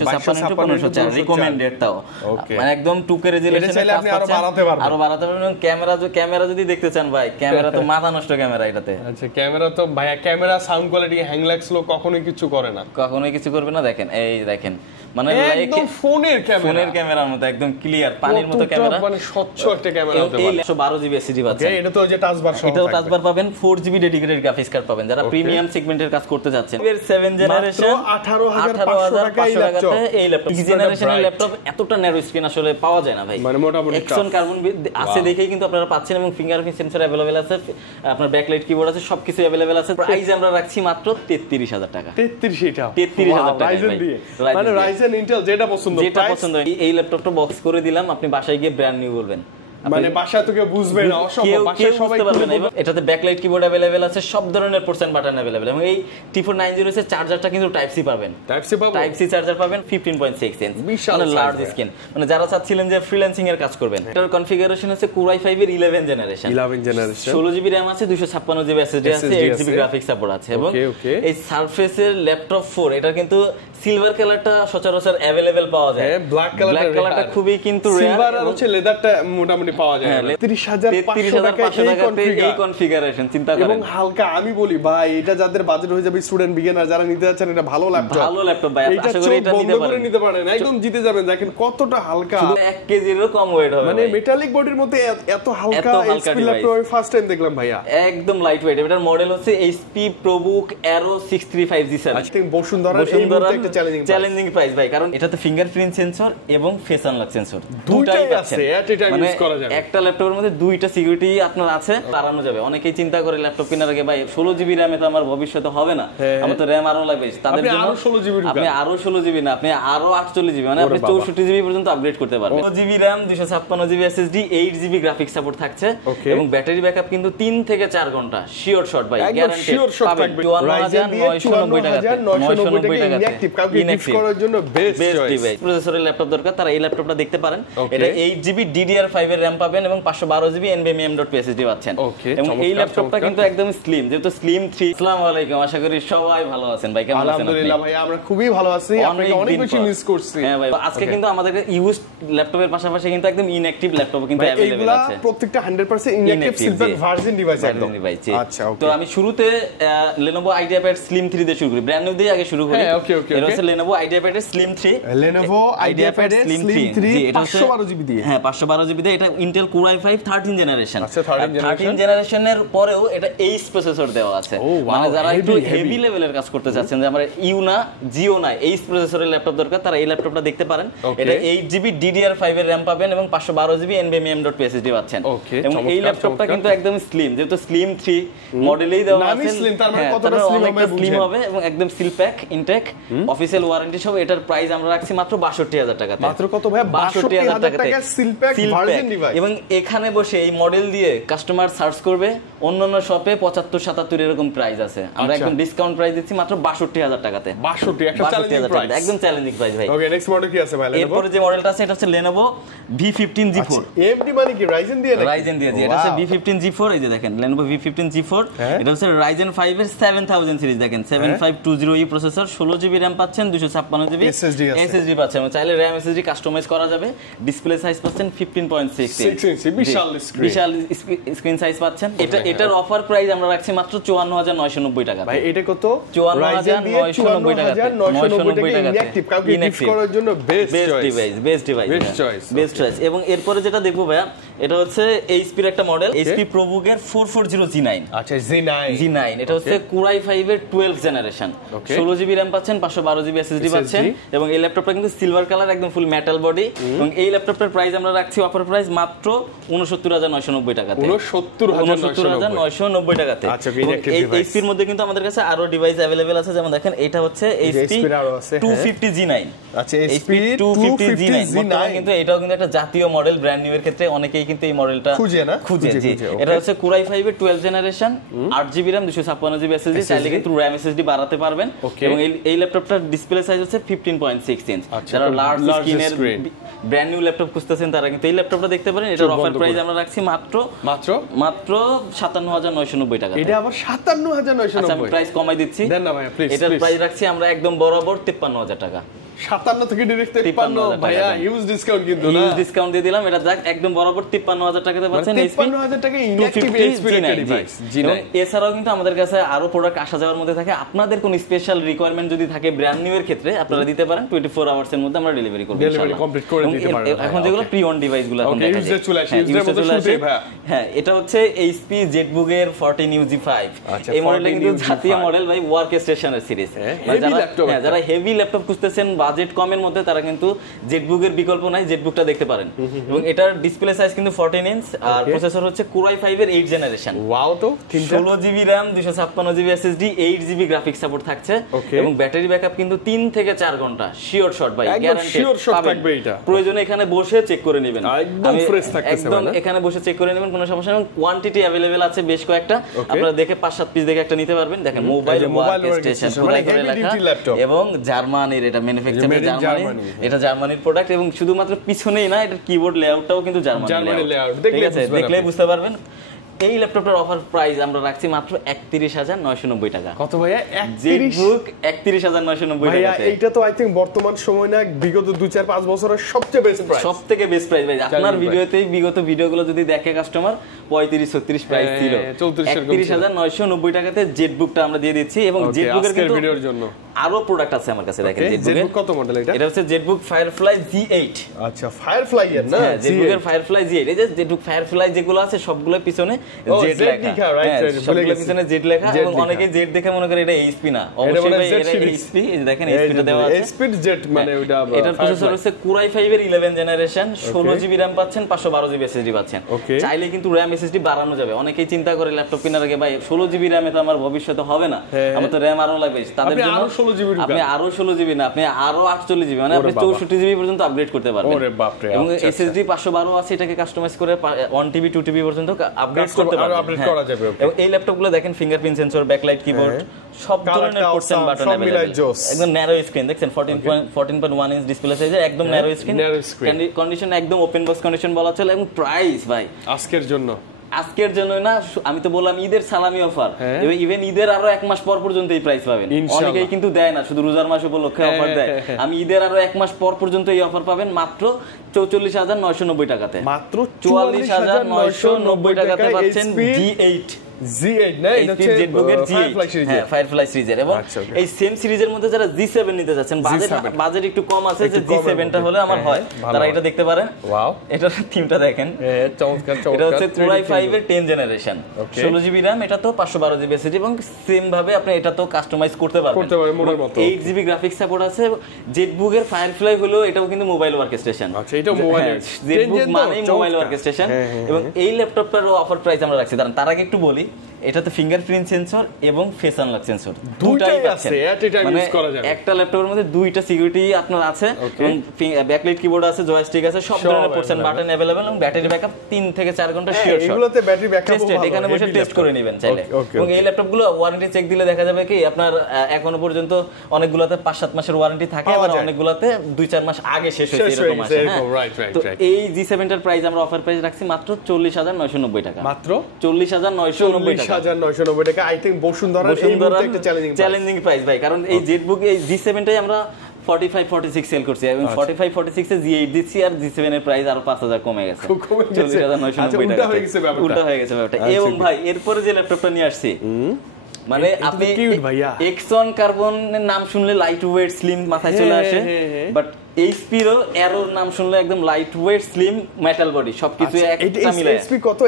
256x1504 recommended, তাও মানে একদম 2K রেজোলিউশনে আপনি আরো বাড়াতে পারবেন, আরো বাড়াতে পারবেন। ক্যামেরা যদি দেখতে চান ভাই, ক্যামেরা তো মাথা নষ্ট ক্যামেরা এটাতে। আচ্ছা, ক্যামেরা তো ভাইয়া, camera sound quality hang lag slow কখনোই কিছু করে না, কখনোই কিছু করবে না। দেখেন এই দেখেন, মানে একদম ফোনের ক্যামেরার মতো একদম ক্লিয়ার, পানির মতো ক্যামেরা, মানে স্বচ্ছ একটা ক্যামেরা হতে পারে। 112GB এসএসডি পাচ্ছেন। এটা তো যে টাচ বার সহ, এটাও টাচ বার পাবেন, 4GB ডেডিকেটেড গ্রাফিক্স কার্ড পাবেন যারা প্রিমিয়াম সেগমেন্টের কাজ করতে যাচ্ছেন। এর 7 জেনারেশন 18500 টাকায় এই ল্যাপটপ। এই জেনারেশনের ল্যাপটপ এতটা ন্যারো স্ক্রিন আসলে পাওয়া যায় না ভাই, মানে মোটামুটি এক্সন কার্বন আছে দেখেই কিন্তু আপনারা পাচ্ছেন, এবং ফিঙ্গারপ্রিন্ট সেন্সর अवेलेबल আছে, আপনার ব্যাকলাইট কিবোর্ড আছে, সবকিছু अवेलेबल আছে। প্রাইস আমরা রাখছি মাত্র 33000 টাকা। 33000 টাকা মানে রাইজেন ইন্টেল যেটা পছন্দ এই ল্যাপটপটা বক্স করে দিলাম, আপনি বাসায় গিয়ে ব্র্যান্ড নিউ বলবেন, মানে বাসা তো কেউ বুঝবে না, অসম্ভব, বাসায় সবাই বুঝতে পারবে না। এটাতে ব্যাকলাইট কিবোর্ড अवेलेबल আছে, সব ধরনের পোর্ট এন্ড বাটন अवेलेबल, এবং এই T490 এর চার্জারটা কিন্তু টাইপ সি পাবেন, টাইপ সি চার্জার পাবেন 15.6 ইঞ্চ, মানে লার্জ স্ক্রিন। মানে যারা চাচ্ছিলেন যে ফ্রিল্যান্সিং এর কাজ করবেন, এটার কনফিগারেশন হচ্ছে Core i5 এর 11 জেনারেশন, 16GB RAM আছে, 256GB SSD আছে, 8GB গ্রাফিক্স সাপোর্ট আছে। এবং এই সারফেসের ল্যাপটপ 4 এটা কিন্তু সিলভার কালারটা সচরাচর अवेलेबल পাওয়া যায়, ব্ল্যাক কালারটা খুবই কিন্তু রেয়ার, সিলভার আর হচ্ছে লেদারটা মোটামুটি পাওয়া যায়। 33500 টাকা এই কনফিগারেশন, চিন্তা করেন। এবং হালকা, আমি বলি ভাই এটা যাদের বাজেট হয়ে যাবে, স্টুডেন্ট বিগিনার যারা নিতে যাচ্ছেন, এটা ভালো ল্যাপটপ ভাই, আশা করি এটা নিতে পারেন, একদম জিতে যাবেন। দেখেন কতটা হালকা, 1 কেজিরও কম ওয়েট হবে, মানে মেটালিক বডির মধ্যে এত হালকা এইচপি ল্যাপটপ আমি ফার্স্ট টাইম দেখলাম ভাইয়া, একদম লাইট ওয়েট। এটার মডেল হচ্ছে HP ProBook Aero 635G7। I thing Bashundhara এই মুহূর্তে একটা চ্যালেঞ্জিং প্রাইস ভাই, কারণ এটাতে ফিঙ্গারপ্রিন্ট সেন্সর এবং ফেস আনলক সেন্সর দুটাই আছে, এট এ টাইম ইউজ করা যাবে। একটা ল্যাপটপের মধ্যে দুইটা সিকিউরিটি আপনার আছে, বাড়ানো যাবে। অনেকেই চিন্তা করে ল্যাপটপ কেনার আগে ভাই 16GB RAM এ তো আমার ভবিষ্যতে হবে না, আমার তো RAM আরো লাগবে, তাদের জন্য আপনি আরো 16GB না, আপনি আরো 48GB, মানে আপনি 64GB পর্যন্ত আপগ্রেড করতে পারবেন। 16GB RAM, 256GB SSD, 8GB graphics support থাকছে, এবং ব্যাটারি ব্যাকআপ কিন্তু 3 থেকে 4 ঘন্টা শিওর শট ভাই, গ্যারান্টি পাবেন। 54990 টাকা ইনঅ্যাকটিভ কাউকে গিফট করার জন্য বেস্ট ডিভাইস। প্রসেসরের ল্যাপটপ দরকার, তারা এই ল্যাপটপটা দেখতে পারেন। এটা 8GB DDR5 এর RAM পাবেন, এবং 512GB NVMe M.2 পাচ্ছেন। এবং এই ল্যাপটপটা কিন্তু একদম স্লিম, যেহেতু স্লিম 3। আসসালামু আলাইকুম, আশা করি সবাই ভালো আছেন ভাই, কেমন আছেন? আলহামদুলিল্লাহ ভাই, আমরা খুবই ভালো আছি, আপনাকে অনেক বেশি মিস করছি। হ্যাঁ ভাই, আজকে কিন্তু আমাদের ইউজড ল্যাপটপের পাশাপাশি কিন্তু একদম ইনঅ্যাকটিভ ল্যাপটপ কিন্তু अवेलेबल আছে, প্রত্যেকটা 100% ইনঅ্যাকটিভ সিলভার ভার্সন ডিভাইস একদম। আচ্ছা, তো আমি শুরুতে Lenovo IdeaPad Slim 3 দিয়ে শুরু করি, ব্র্যান্ড নিউ দিয়ে আগে শুরু করি। এটা হচ্ছে Lenovo IdeaPad Slim 3, Lenovo IdeaPad Slim 3 512GB দিয়ে, হ্যাঁ 512GB দিয়ে। এটা Intel Core i5 13 জেনারেশন। আচ্ছা, 13 জেনারেশনের পরেও এটা এইচ প্রসেসর দেওয়া আছে, মানে যারা একটু হেভি লেভেলের কাজ করতে চাচ্ছেন, যে আমরা ইউ না জিও না, এইচ প্রসেসরের ল্যাপটপ দরকার, তারা এই ল্যাপটপটা দেখতে পারেন। এটা 8GB DDR5 এর RAM পাবেন, এবং 512GB NVMe M.2 SSD পাচ্ছেন। এবং এই ল্যাপটপটা কিন্তু একদম স্লিম, যেহেতু Slim 3 মডেলেই দেওয়া আছে, স্লিম তার মানে কতটা স্লিম হবে, এবং একদম seal pack intact, official warranty সহ। এটার প্রাইস আমরা রাখছি মাত্র 62000 টাকাতে। মাত্র কত ভাই? 62000 টাকা সিল প্যাক ভার্সন ডিভাইস। এবং এখানে বসে এই মডেল দিয়ে কাস্টমার সার্চ করবে, অন্যান্য শপে 75-77 এরকম প্রাইস আছে, আমরা একদম ডিসকাউন্ট প্রাইস দিচ্ছি মাত্র 62000 টাকাতে। 62 একটা চ্যালেঞ্জিং প্রাইস, একদম চ্যালেঞ্জিং প্রাইস ভাই। ওকে, নেক্সট মডেল কি আছে ভাই? এরপরে যে মডেলটা আছে এটা হচ্ছে Lenovo V15 G4। AMD মানে কি রাইজেন দিয়ে নাকি? রাইজেন দিয়ে, এটা হচ্ছে V15 G4। এই যে দেখেন Lenovo V15 G4, এটা হচ্ছে Ryzen 5 এর 7000 সিরিজ। দেখেন 7520E প্রসেসর, 16GB RAM পাচ্ছেন, 256GB SSD পাচ্ছেন, এবং চাইলে RAM SSD কাস্টমাইজ করা যাবে। ডিসপ্লে সাইজ পাচ্ছেন 15.6 ইঞ্চি, বিশাল স্ক্রিন সাইজ পাচ্ছেন। এটার অফার প্রাইস আমরা রাখছি মাত্র 54990 টাকা। ভাই এটা কত? 54990 টাকা, 990 টাকা ইনঅ্যাকটিভ কাউকে গিফট করার জন্য বেস্ট ডিভাইস, বেস্ট চয়েস। এবং এরপরে যেটা দেখবো ভাইয়া, এটা হচ্ছে এইচপির একটা মডেল, HP ProBook এর 440G9। আচ্ছা, G9, এটা হচ্ছে Core i5 এর 12 জেনারেশন, 16GB RAM পাচ্ছেন, 512GB SSD পাচ্ছেন, এবং এই ল্যাপটপটা কিন্তু সিলভার কালার, একদম ফুল মেটাল বডি। এবং এই ল্যাপটপটার প্রাইস আমরা রাখছি অফার প্রাইস মাত্র 69990 টাকাতে। 69990 টাকাতে। আচ্ছা, ইনঅ্যাকটিভ ডিভাইস। এইচপির মধ্যে কিন্তু আমাদের কাছে আরো ডিভাইস अवेलेबल আছে, যেমন দেখেন এটা হচ্ছে HP 250G9। আচ্ছা, HP 250G9 কিন্তু এটাও কিন্তু একটা জাতীয় মডেল, ব্র্যান্ড নিউ এর ক্ষেত্রে অনেকেই কিন্তু এই মডেলটা খুঁজে। এটা হচ্ছে Core i5 এর 12 generation, 8GB RAM, 256GB SSD, চাইলে কিন্তু RAM SSD বাড়াতে পারবেন। এবং এই ল্যাপটপটার ডিসপ্লে সাইজ হচ্ছে 15.6 ইঞ্চ। যারা লার্জ স্ক্রিনের ব্র্যান্ড নিউ ল্যাপটপ খুঁজতেছেন, তারা কিন্তু এই ল্যাপটপটা দেখতে পারেন। এটার অফার প্রাইস আমরা রাখছি মাত্র 57990 টাকা। এটা আবার 57990? আচ্ছা, আমি প্রাইস কমাই দিচ্ছি, দেন না ভাই প্লিজ। এটার প্রাইস রাখছি আমরা একদম বরাবর 53000 টাকা। 57 থেকে ডাইরেক্ট 53 ভাইয়া হিউজ ডিসকাউন্ট কিন্তু না, হিউজ ডিসকাউন্ট দিয়ে দিলাম। এটা যাক একদম বরাবর 53000 টাকাতে পাচ্ছেন। 53000 টাকা ইনঅ্যাকটিভ এইচপি ডিভাইস। জি না, এছাড়াও কিন্তু আমাদের কাছে আরো প্রোডাক্ট আসা যাওয়ার মধ্যে থাকে। আপনাদের কোন স্পেশাল রিকোয়ারমেন্ট যদি থাকে ব্র্যান্ড নিউ এর ক্ষেত্রে আপনারা দিতে পারেন, 24 আওয়ার্স এর মধ্যে আমরা ডেলিভারি করব ইনশাআল্লাহ। ডেলিভারি কমপ্লিট করে দিতে পারবেন। এখন যেগুলো প্রি অন ডিভাইস গুলো এখন দেখা যায়, চলে আসে ইউজের মধ্যে শুরুতেই ভাই। হ্যাঁ, এটা হচ্ছে এইচপি জেটবুক এর 14 UG5। এই মডেলটা কিন্তু জাতীয় মডেল ভাই, ওয়ার্ক স্টেশনের সিরিজ। যারা হেভি ল্যাপটপ খুঁজতেছেন বাজেট কমের মধ্যে, তারা কিন্তু জেটবুক এর বিকল্প নাই, জেটবুকটা দেখতে পারেন। এবং এটার ডিসপ্লে সাইজ কিন্তু 14 ইঞ্চ, আর প্রসেসর হচ্ছে Core i5 এর 8 জেনারেশন। ওয়াও, তো 16GB RAM, 256GB SSD, 8GB graphics support থাকছে। এবং ব্যাটারি ব্যাকআপ কিন্তু 3 থেকে 4 ঘন্টা শিওর শট ভাই, গ্যারান্টি শিওর শট থাকবে। এটা প্রয়োজনে এখানে বসে চেক করে নেবেন, একদম ফ্রেশ থাকতেছে, একদম এখানে বসে চেক করে নেবেন, কোনো সমস্যা নেই। কোয়ান্টিটি अवेलेबल আছে বেশ কয়েকটা, আপনারা দেখে 5-7 পিস দেখে একটা নিতে পারবেন। দেখেন মোবাইল ওয়ার্ক স্টেশন পুরো করে লেখা, এবং জার্মানির এটা ম্যানুফ্যাকচার জার্মানি, এটা জার্মানির প্রোডাক্ট। এবং শুধুমাত্র পিছনেই না, এটা কিবোর্ড লেআউটটাও কিন্তু জার্মানি লেআউট, ঠিক আছে, দেখলেই বুঝতে পারবেন। এই ল্যাপটপটার অফার প্রাইস আমরা রাখছি মাত্র 31990 টাকা। কত ভাইয়া? জেটবুক 31990 টাকা। এইটা তো আই থিং বর্তমান সময় না, বিগত 2-4-5 বছরের সবচেয়ে বেস্ট প্রাইস, সবথেকে বেস্ট প্রাইস ভাই। আপনার ভিডিওতেই বিগত ভিডিওগুলো যদি দেখে কাস্টমার 35-36 প্রাইস ছিল, 31990 টাকাতে জেটবুকটা আমরা দিয়ে দিচ্ছি। এবং জেটবুকের কিন্তু ভিডিওর জন্য আরো প্রোডাক্ট আছে আমার কাছে। দেখেন জেটবুক কত মডেল এটা? এটা হচ্ছে জেটবুক ফায়ারফ্লাই G8। আচ্ছা, ফায়ারফ্লাই এর না, জেটবুকের ফায়ারফ্লাই G8। এই যে জেটবুক ফায়ারফ্লাই যেগুলো আছে সবগুলো পিছনে জেড লেখা, রাইট, সবগুলো পিছনে জেড লেখা। এবং অনেকে জেড দেখে মনে করে এটা এইচপি না, অবশ্যই ভাই এটা এইচপি। এই দেখেন এইচপিটা দেওয়া আছে, এইচপি জেট মানে ওটা। এটার প্রসেসর হচ্ছে Core i5 এর 11 জেনারেশন, 16GB RAM পাচ্ছেন, 512GB SSD পাচ্ছেন। চাইলে কিন্তু RAM SSD বাড়ানো যাবে। অনেকেই চিন্তা করে ল্যাপটপ কেনার আগে ভাই 16GB RAM এ তো আমার ভবিষ্যতে হবে না, আমার তো RAM আরো লাগবে। তাদের জন্য আপনি আরো 16GB না, আপনি আরো 48GB, মানে আপনি 64GB পর্যন্ত আপগ্রেড করতে পারবেন। ওরে বাপ রে। এবং SSD 512 আছে, এটাকে কাস্টমাইজ করে 1TB 2TB পর্যন্ত আপগ্রেড করতে পারবেন, আপগ্রেড করা যাবে। এবং এই ল্যাপটপগুলো দেখেন ফিঙ্গারপ্রিন্ট সেন্সর, ব্যাকলাইট কিবোর্ড, সব ধরনের পোর্টস বাটন अवेलेबल। একদম ন্যারো স্ক্রিন দেখছেন, 14.1 ইঞ্চ ডিসপ্লে সাইজে, একদম ন্যারো স্ক্রিন। কন্ডিশন একদম ওপেন বক্স কন্ডিশন বলা চলে। এবং প্রাইস ভাই আজকের জন্য না, আমি তো বললাম ঈদের সালামি অফার, ইভেন ঈদের আরো 1 মাস পর পর্যন্ত এই প্রাইস পাবেন। অনেকেই কিন্তু দেয় না, শুধু রোজার মাস উপলক্ষে অফার দেয়। আমি ঈদের আরো 1 মাস পর পর্যন্ত এই অফার পাবেন মাত্র 44990 টাকাতে। মাত্র 44990 টাকাতে পাচ্ছেন G8 না, এটা হচ্ছে জেটবুকের ফায়ারফ্লাই সিরিজের। এবং এই সেম সিরিজের মধ্যে যারা G7 নিতে যাচ্ছেন, বাজেট একটু কম আছে, যে G7 টা হলে আমার হয়, তারা এটা দেখতে পারেন। ওয়াও, এটার থিমটা দেখেন, চমৎকার। এটা হচ্ছে Core i5 এর 10 জেনারেশন, 16GB RAM, এটা তো 512GB SSD। এবং সেম ভাবে আপনি এটা তো কাস্টমাইজ করতে পারবেন, 8GB গ্রাফিক্স সাপোর্ট আছে। জেটবুকের ফায়ারফ্লাই হলো এটাও কিন্তু মোবাইল ওয়ার্ক স্টেশন। আচ্ছা, এটা মোবাইল, জেটবুক মানেই মোবাইল ওয়ার্ক স্টেশন। এবং এই ল্যাপটপটারও অফার প্রাইস আমরা রাখছি। তার আগে একটু বলি, এটাতে ফিঙ্গারপ্রিন্ট সেন্সর এবং ফেস আনলক সেন্সর দুটাই আছে, মানে একটা ল্যাপটপের মধ্যে দুইটা সিকিউরিটি আপনার আছে। এবং ব্যাকলাইট কিবোর্ড আছে, জয়স্টিক আছে, সব ধরনের পোর্টস এন্ড বাটন अवेलेबल। এবং ব্যাটারি ব্যাকআপ 3 থেকে 4 ঘন্টা শিওর শট। এগুলোতে ব্যাটারি ব্যাকআপ এখানে বসে টেস্ট করে নেবেন চাইলে। এবং এই ল্যাপটপগুলো ওয়ারেন্টি চেক দিলে দেখা যাবে কি আপনার এখনো পর্যন্ত অনেকগুলোতে 5-7 মাসের ওয়ারেন্টি থাকে, আর অনেকগুলোতে 2-4 মাস আগে শেষ হয়েছে, এরকম আছে। তো এই G7 এর প্রাইস আমরা অফার প্রাইস রাখছি মাত্র 40990 টাকা। মাত্র 40990 টাকা। 40990 টাকা। আই থিং বসুন্ধরা এই মুহূর্তে একটা চ্যালেঞ্জিং প্রাইস ভাই, কারণ এই জেটবুক এই G7 টাই আমরা 45-46 সেল করছি, এবং 45-46 এ G8 দিচ্ছি, আর G7 এর প্রাইস আরো 5000 কমে গেছে, 40990 টাকা। উল্টা হয়ে গেছে ব্যাপারটা। এবং ভাই এরপরে যে ল্যাপটপটা নিয়ে আসছি, মানে আপনি এক্সন কার্বনের নাম শুনলে লাইট ওয়েট স্লিম মাথায় চলে আসে, বাট এইচপিরও এরোর নাম শুনলে একদম light weight slim metal body, সবকিছু একটা মিলে। এইচপি কত?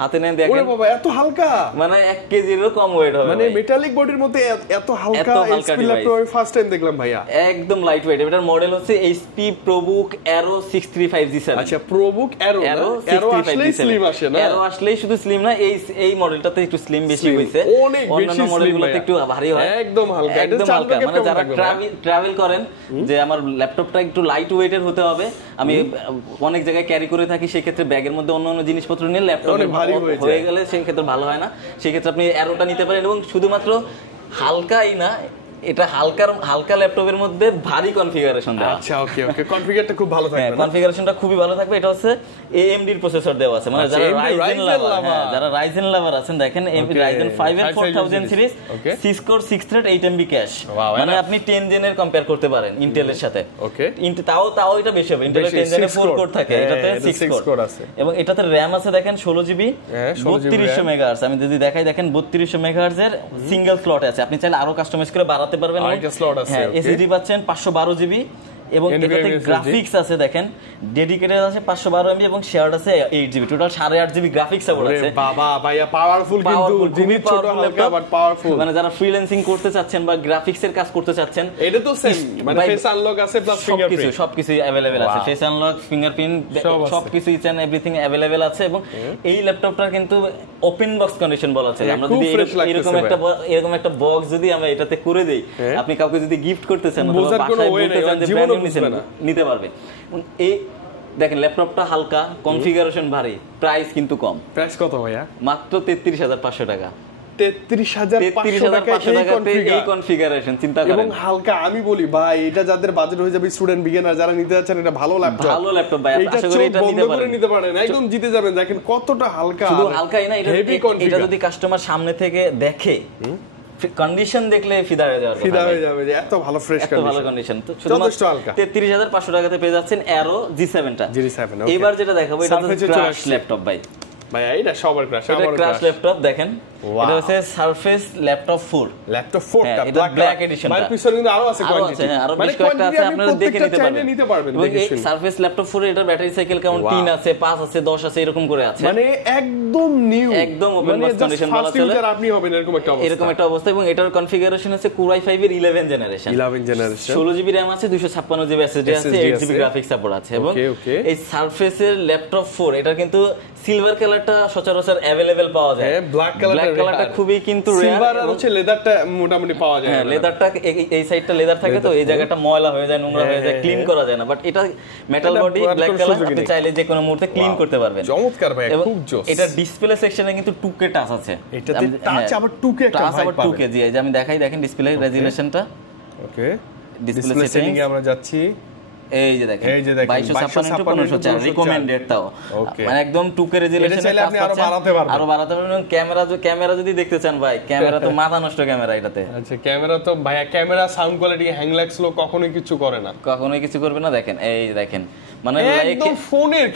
হাতে নেন দেখেন, ওরে বাবা এত হালকা, মানে 1 কেজিরও কম ওয়েট হবে, মানে মেটালিক বডির মধ্যে এত হালকা এইচপি ল্যাপটপ আমি ফার্স্ট টাইম দেখলাম ভাইয়া। একদম লাইট ওয়েট। এটার মডেল হচ্ছে এইচপি প্রোবুক এরো 635 G7। আচ্ছা, প্রোবুক এরো আসলেই স্লিম আসে না? এরো আসলেই শুধু স্লিম না, এই মডেলটাতে একটু স্লিম বেশি হইছে, অন্যান্য মডেলগুলোতে একটু ভারী হয়। একদম হালকা, একদম হালকা। মানে যারা ট্রাভেল করেন, যে আমার ল্যাপটপটা একটু লাইট ওয়েটের হতে হবে, আমি অনেক জায়গায় ক্যারি করে থাকি, সেই ক্ষেত্রে ব্যাগের মধ্যে অন্য জিনিসপত্র নিয়ে ল্যাপটপ হয়ে গেলে সেই ক্ষেত্রে ভালো হয় না, সেই ক্ষেত্রে আপনি এরোটা নিতে পারেন। এবং শুধুমাত্র হালকাই না, এটা হালকা ল্যাপটপের মধ্যে ভারী কনফিগারেশন দেওয়া। আচ্ছা ওকে ওকে, কনফিগারটা খুব ভালো থাকবে। কনফিগারেশনটা খুবই ভালো থাকবে। এটা হচ্ছে AMD এর প্রসেসর দেওয়া আছে, মানে যারা রাইজেন লাভার আছেন দেখেন Ryzen 5 এর 4000 series 6 core 6 thread 8 MB cash, মানে আপনি 10 জেনের কম্পেয়ার করতে পারেন ইন্টেলের সাথে। ওকে, তাও এটা বেশি হবে। ইন্টেলের 10 জেনে 4 কোর থাকে, এটাতে 6 কোর আছে এবং এটাতে র‍্যাম আছে দেখেন 16GB 3200 মেগাহার্টজ। আমি যদি দেখাই দেখেন 3200 মেগাহার্টজ এর সিঙ্গেল স্লট আছে, আপনি চাইলে আরো কাস্টমাইজ করে বাড়াতে পারবেন। হ্যাঁ, SSD পাচ্ছেন 512GB এবং এটাতে গ্রাফিক্স আছে দেখেন ডেডিকেটেড আছে 512 MB এবং শেয়ার্ড আছে 8GB, total 8.5GB graphics support আছে। বাবা ভাইয়া পাওয়ারফুল, কিন্তু খুবই ছোট হালকা বাট পাওয়ারফুল। মানে যারা ফ্রিল্যান্সিং করতে চাচ্ছেন বা গ্রাফিক্স এর কাজ করতে চাচ্ছেন, এটা তো সেম, মানে ফেস আনলক আছে প্লাস ফিঙ্গারপ্রিন্ট, সবকিছু अवेलेबल আছে। ফেস আনলক, ফিঙ্গারপ্রিন্ট, সবকিছু ইচ এন্ড এভরিথিং अवेलेबल আছে। এবং এই ল্যাপটপটার কিন্তু ওপেন বক্স কন্ডিশন বলা আছে। আমরা যদি এরকম একটা বক্স যদি আমরা এটাতে করে দেই, আপনি কাউকে যদি গিফট করতে চান অথবা বাসায় বলতে চান যে ব্র্যান্ড নিউ নিতে পারবে। এই দেখেন ল্যাপটপটা হালকা, কনফিগারেশন ভারী, প্রাইস কিন্তু কম। প্রাইস কত ভাইয়া? মাত্র 33500 টাকা। 33500 টাকা এই কনফিগারেশন, চিন্তা করেন। এবং হালকা, আমি বলি ভাই এটা যাদের বাজেট হয়ে যাবে, স্টুডেন্ট বিগিনার যারা নিতে যাচ্ছেন, এটা ভালো ল্যাপটপ ভাই, আশা করি এটা নিতে পারেন, একদম জিতে যাবেন। দেখেন কতটা হালকা, শুধু হালকাই না, এটা যদি কাস্টমার সামনে থেকে দেখে, কন্ডিশন দেখলে ফিদা হয়ে যাবে যে এত ভালো ফ্রেশ কন্ডিশন। তো শুধুমাত্র 33500 টাকাতে পেয়ে যাচ্ছেন Aero G7 টা। এবার যেটা দেখাবো এটা হচ্ছে ক্রাশ ল্যাপটপ ভাই, এটা সবার ক্রাশ, এটা ক্রাশ ল্যাপটপ। দেখেন এটা হচ্ছে সারফেস ল্যাপটপ 4 টা ব্ল্যাক এডিশন। এর পিছনে কিন্তু আরো আছে কোয়ান্টিটি, আরো বেশ কয়েকটা আছে, আপনারা দেখে নিতে পারবেন। এই সারফেস ল্যাপটপ 4 এটার ব্যাটারি সাইকেল কাউন্ট 3 আছে, 5 আছে, 10 আছে, এরকম করে আছে, মানে একদম নিউ, একদম ওপেন বক্স কন্ডিশন বলা চলে। আপনি হবেন এরকম একটা অবস্থা। এবং এটার কনফিগারেশন আছে Core i5 এর 11 জেনারেশন, 16GB RAM আছে, 256GB SSD আছে, 8GB গ্রাফিক্স সাপোর্ট আছে। এবং এই সারফেসের ল্যাপটপ 4 এটা কিন্তু সিলভার কালারটা সচরাচর अवेलेबल পাওয়া যায়, ব্ল্যাক কালারটা খুবই কিন্তু রেয়ার। সিলভার আর হচ্ছে লেদারটা মোটামুটি পাওয়া যায়। হ্যাঁ, লেদারটা এই সাইডটা লেদার থাকে, তো এই জায়গাটা ময়লা হয়ে যায়, নোংরা হয়ে যায়, ক্লিন করা যায় না। বাট এটা মেটাল বডি, ব্ল্যাক কালার, আপনি চাইলে যে কোনো মুহূর্তে ক্লিন করতে পারবেন। চমৎকার ভাই, খুব জোস। এটা ডিসপ্লে সেকশনে কিন্তু 2K টাচ আছে, এটাতে টাচ আবার 2K একটা ভাই পাবেন। 2K জি, এই যে আমি দেখাই, দেখেন ডিসপ্লে রেজোলিউশনটা। ওকে, ডিসপ্লে সেটিং এ আমরা যাচ্ছি। এই যে দেখেন 2256x1504 রিকমেন্ডেড, তাও মানে একদম 2K রেজোলিউশনে আপনি আরো বাড়াতে পারবেন। ক্যামেরা যদি দেখতে চান ভাই, ক্যামেরা তো মাথা নষ্ট ক্যামেরা এটাতে। আচ্ছা, ক্যামেরা তো ভাইয়া, ক্যামেরা সাউন্ড কোয়ালিটি, হ্যাংলাক স্লো কখনোই কিছু করে না, কখনোই কিছু করবে না। দেখেন এই দেখেন, মানে একদম ফোনের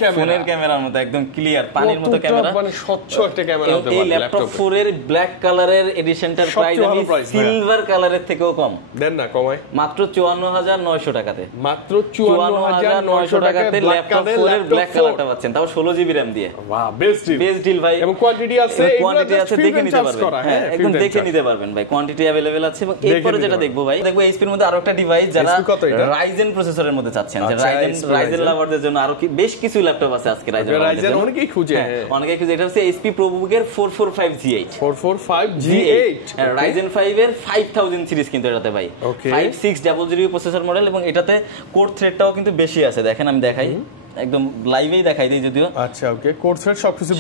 ক্যামেরার মতো, একদম ক্লিয়ার পানির মতো ক্যামেরা, মানে স্বচ্ছ একটা ক্যামেরা হতে পারে। এই ল্যাপটপ 4 এর ব্ল্যাক কালারের এডিশনটার প্রাইস আমি সিলভার কালারের থেকেও কম দেন না, কমায় মাত্র 54900 টাকাতে, মাত্র 54900 টাকাতে ল্যাপটপ 4 এর ব্ল্যাক কালারটা পাচ্ছেন, তাও 16GB RAM দিয়ে। বাহ, বেস্ট ডিল ভাই। এবং কোয়ান্টিটি আছে, দেখে নিতে পারবেন। হ্যাঁ, একদম দেখে নিতে পারবেন ভাই, কোয়ান্টিটি अवेलेबल আছে। এবং এরপরে যেটা দেখবো ভাই, দেখবো HP এর মধ্যে আরো একটা ডিভাইস, যারা রাইজেন প্রসেসরের মধ্যে চাচ্ছেন, যে রাইজেন লাভারদের জন্য আরো বেশ কিছু ল্যাপটপ আছে আজকে রাইজেন অনেকেই খুঁজে। এটা হচ্ছে HP ProBook এর 445G8 রাইজেন 5 এর 5000 সিরিজ কিন্তু এটাতে ভাই, 5600 প্রসেসর মডেল। এবং এটাতে কোর থ্রেডটাও কিন্তু বেশি আছে, দেখেন আমি দেখাই, একদম লাইভেই দেখাই দিই যদিও। আচ্ছা, ওকে, কোর থ্রেড সবকিছু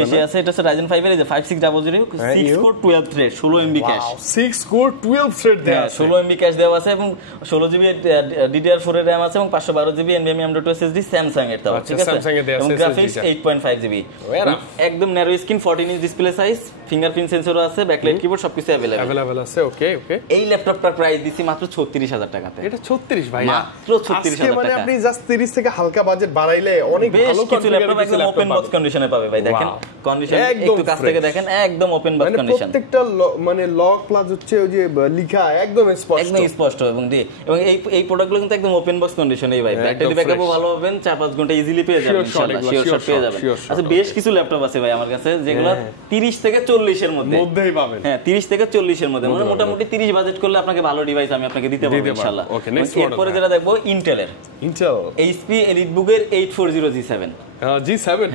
বেশি আছে। এটা হচ্ছে Ryzen 5 এর যে 5600 6 core 12 thread 16MB cash, 6 core 12 thread দেয়া আছে, 16MB ক্যাশ দেওয়া আছে। এবং 16GB DDR4 এর RAM আছে এবং 512GB NVMe M.2 SSD Samsung এর, তাও ঠিক আছে। এবং গ্রাফিক্স 8.5GB, একদম narrow screen, 14 inch display size, fingerprint সেন্সরও আছে, ব্যাকলাইট কিবোর্ড, সবকিছু अवेलेबल আছে। ওকে ওকে, এই ল্যাপটপটার প্রাইস দিছি মাত্র 36000 টাকাতে। এটা 36 ভাই, মাত্র 36000 টাকা, মানে আপনি জাস্ট 30 থেকে হালকা বাজেট বাড়াইলে অনেক ভালো কিছু ল্যাপটপ একদম ওপেন বক্স কন্ডিশনে পাবে ভাই। দেখেন কন্ডিশন একটু কাছ থেকে দেখেন, একদম ওপেন বক্স কন্ডিশন, প্রত্যেকটা মানে লক প্লাস হচ্ছে ওই যে লিখা একদম স্পষ্ট। এবং এই প্রোডাক্টগুলো কিন্তু একদম ওপেন বক্স কন্ডিশনেই ভাই, ব্যাটারি ব্যাকআপও ভালো পাবেন, 4-5 ঘন্টা ইজিলি পেয়ে যাবেন ইনশাআল্লাহ, শিওর শট পেয়ে যাবেন। আচ্ছা, বেশ কিছু ল্যাপটপ আছে ভাই আমার কাছে, যেগুলো 30 থেকে 40 এর মধ্যেই পাবেন। হ্যাঁ, 30 থেকে 40 এর মধ্যে, মানে মোটামুটি 30 বাজেট করলে আপনাকে ভালো ডিভাইস আমি আপনাকে দিতে পারবো ইনশাআল্লাহ। এরপরে যেটা দেখবো ইন্টেল HP EliteBook এর 840G7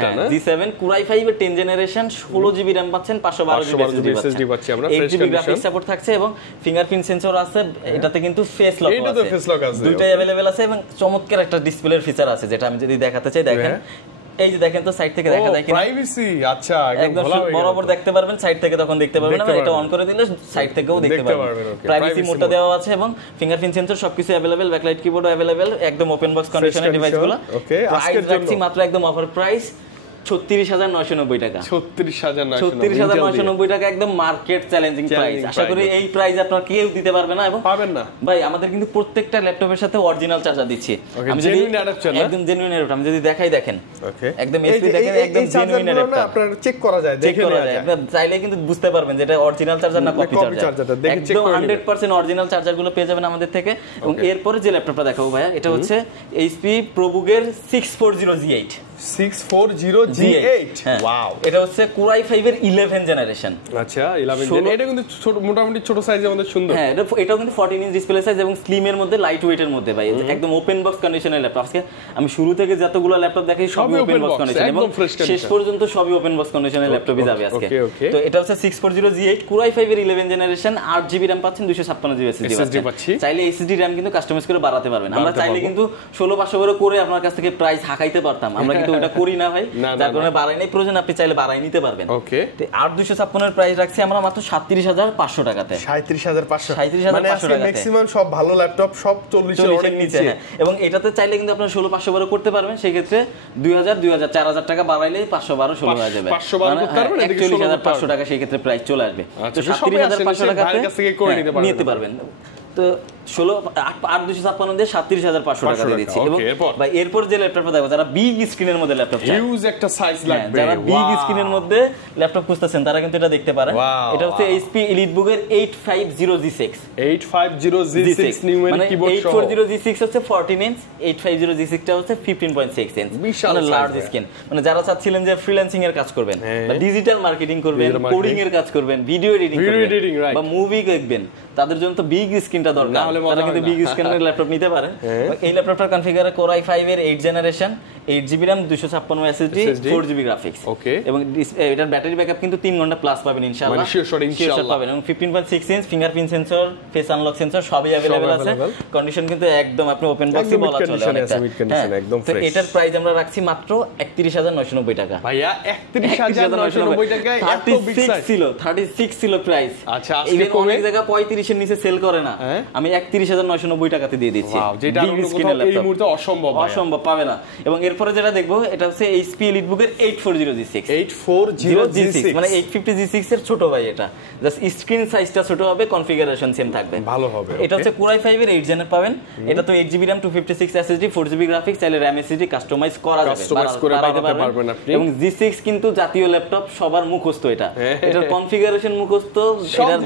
টা না, G7 Core i5 এর 10 জেনারেশন, 16GB RAM পাচ্ছেন, 512GB SSD পাচ্ছি আমরা, 8GB গ্রাফিক্স সাপোর্ট থাকছে এবং ফিঙ্গারপ্রিন্ট সেন্সর আছে। এটাতে কিন্তু ফেস লক আছে, দুইটাই अवेलेबल আছে। এবং চমৎকার একটা ডিসপ্লের ফিচার আছে, যেটা আমি যদি দেখাতে চাই, দেখেন এই যে দেখেন তো সাইড থেকে দেখা যায় কি প্রাইভেসি। আচ্ছা, একদম বরাবর দেখতে পারবেন, সাইড থেকে তখন দেখতে পারবেন না, এটা অন করে দিলে সাইড থেকেও দেখতে পারবেন। প্রাইভেসি মোডটা দেওয়া আছে এবং ফিঙ্গারপ্রিন্ট সেন্সর সবকিছু अवेलेबल, ব্যাকলাইট কিবোর্ডও अवेलेबल, একদম ওপেন বক্স কন্ডিশনের ডিভাইসগুলো। ওকে, আজকের জন্য মাত্র একদম অফার প্রাইস 36,990 টাকা। 36,990 টাকা, একদম মার্কেট চ্যালেঞ্জিং প্রাইস। আশা করি এই প্রাইস আপনারা কেউ দিতে পারবে না এবং পাবেন না। ভাই আমাদের কিন্তু প্রত্যেকটা ল্যাপটপের সাথে অরিজিনাল চার্জার দিচ্ছি। আমি যদি একদম জেনুইন অ্যাডাপ্টার, আমি যদি দেখাই দেখেন, ওকে একদম এসপি দেখেন, একদম জেনুইন অ্যাডাপ্টার। আপনারা চেক করা যায়, দেখে নেওয়া যায়। আপনি চাইলে কিন্তু বুঝতে পারবেন যে এটা অরিজিনাল চার্জার না কপি চার্জার। একদম 100% অরিজিনাল চার্জারগুলো পেয়ে যাবেন আমাদের থেকে। এবং এরপরে যে ল্যাপটপটা দেখাবো ভাইয়া, এটা হচ্ছে এইচপি প্রোবুকের 640G8। 640G8, wow. এটা হচ্ছে Core i5 এর 11 জেনারেশন। আচ্ছা, 11 জেন। এটা কিন্তু ছোট, মোটামুটি ছোট সাইজের মধ্যে সুন্দর। হ্যাঁ, এটাও কিন্তু 14 ইঞ্চ ডিসপ্লে সাইজ এবং স্লিম এর মধ্যে, লাইট ওয়েট এর মধ্যে ভাই। একদম ওপেন বক্স কন্ডিশনের ল্যাপটপ। আজকে আমি শুরু থেকে যতগুলো ল্যাপটপ দেখাই সবই ওপেন বক্স কন্ডিশন এবং শেষ পর্যন্ত সবই ওপেন বক্স কন্ডিশনের ল্যাপটপই যাবে আজকে। তো এটা হচ্ছে 640G8 Core i5 এর 11 জেনারেশন, 8GB RAM পাচ্ছেন, 256GB SSD পাচ্ছেন। চাইলে SSD RAM কিন্তু কাস্টমাইজ করে বাড়াতে পারবেন। আমরা চাইলে কিন্তু 16,500 করে আপনার কাছ থেকে প্রাইস হাঁকাইতে পারতাম, আমরা কিন্তু এটা করি না ভাই, যার কারণে বাড়াই নাই। প্রয়োজন আপনি চাইলে বাড়াই নিতে পারবেন। ওকে, তো 8,256 এর প্রাইস রাখছি আমরা মাত্র 37,500 টাকাতে। 37,500, 37,500 মানে আজকে ম্যাক্সিমাম সব ভালো ল্যাপটপ সব 40 এর নিচে। এবং এটাতে চাইলে কিন্তু আপনারা 16,500 করতে পারবেন। সেই ক্ষেত্রে 2,000, 4,000 টাকা বাড়াইলে 512, 16 হয়ে যাবে। 512 করতে পারবেন, এদিকে 41,500 টাকা সেই ক্ষেত্রে প্রাইস চলে আসবে। তো 37,500 টাকাতে নিতে পারবেন। তো 8,256 দিয়ে 37,500 টাকা দিয়ে দিচ্ছি। এবং ভাই এরপর যে ল্যাপটপটা দেখো, যারা বিগ স্ক্রিনের মধ্যে ল্যাপটপ চায়, হিউজ একটা সাইজ লাগবে, যারা বিগ স্ক্রিনের মধ্যে ল্যাপটপ খুঁজতেছেন তারা কিন্তু এটা দেখতে পারেন। এটা হচ্ছে HP EliteBook এর 850G6 নিউমেরিক কিবোর্ড সহ। 840G6 হচ্ছে 14 ইঞ্চ, 850G6 টা হচ্ছে 15.6 ইঞ্চ, মানে লার্জ স্ক্রিন। মানে যারা চাচ্ছিলেন যে ফ্রিল্যান্সিং এর কাজ করবেন বা ডিজিটাল মার্কেটিং করবেন, কোডিং এর কাজ করবেন, ভিডিও এডিটিং করবেন বা মুভি দেখবেন, তাদের জন্য তো বিগ স্ক্রিনটা দরকার। তারা কিন্তু বিগ স্ক্রিনের ল্যাপটপ নিতে পারেন। এই ল্যাপটপটার কনফিগার Core i5 এর 8 generation, 8GB RAM, 256 SSD, 4GB graphics. Okay, এবং এটার ব্যাটারি ব্যাকআপ কিন্তু 3 ঘন্টা প্লাস পাবেন ইনশাআল্লাহ, মানে শিওর পাবেন। এবং 15.6 inch fingerprint sensor, face unlock sensor সবই अवेलेबल আছে। কন্ডিশন কিন্তু একদম আপনি ওপেন বক্সই বলা চলে অনেকটা। একদম ফ্রেশ। তো এটার প্রাইস আমরা রাখছি মাত্র 31,990 টাকা। ভাইয়া 31,990 টাকায় এত বিগ সাইজ ছিল, 36 ছিল প্রাইস। আচ্ছা, আজকে অনেক জায়গা 35 এর নিচে সেল করে না, আমি 31,990 টাকাতে দিয়ে দিচ্ছি। যেটা এই মুহূর্তে অসম্ভব পাবে না। এবং এরপরে যেটা দেখবো, এটা হচ্ছে HP EliteBook এর 840G6, মানে 850G6 এর ছোট ভাই। এটা জাস্ট স্ক্রিন সাইজটা ছোট হবে, কনফিগারেশন সেম থাকবে, ভালো হবে। এটা হচ্ছে Core i5 এর 8 জেনের পাবেন। এটা তো 8GB RAM, 256 SSD, 4GB graphics, চাইলে RAM SSD কাস্টমাইজ করা যাবে, বাড়াতে পারবেন আপনি। এবং G6 কিন্তু জাতীয় ল্যাপটপ, সবার মুখস্থ। এটার কনফিগারেশন মুখস্থ, এটার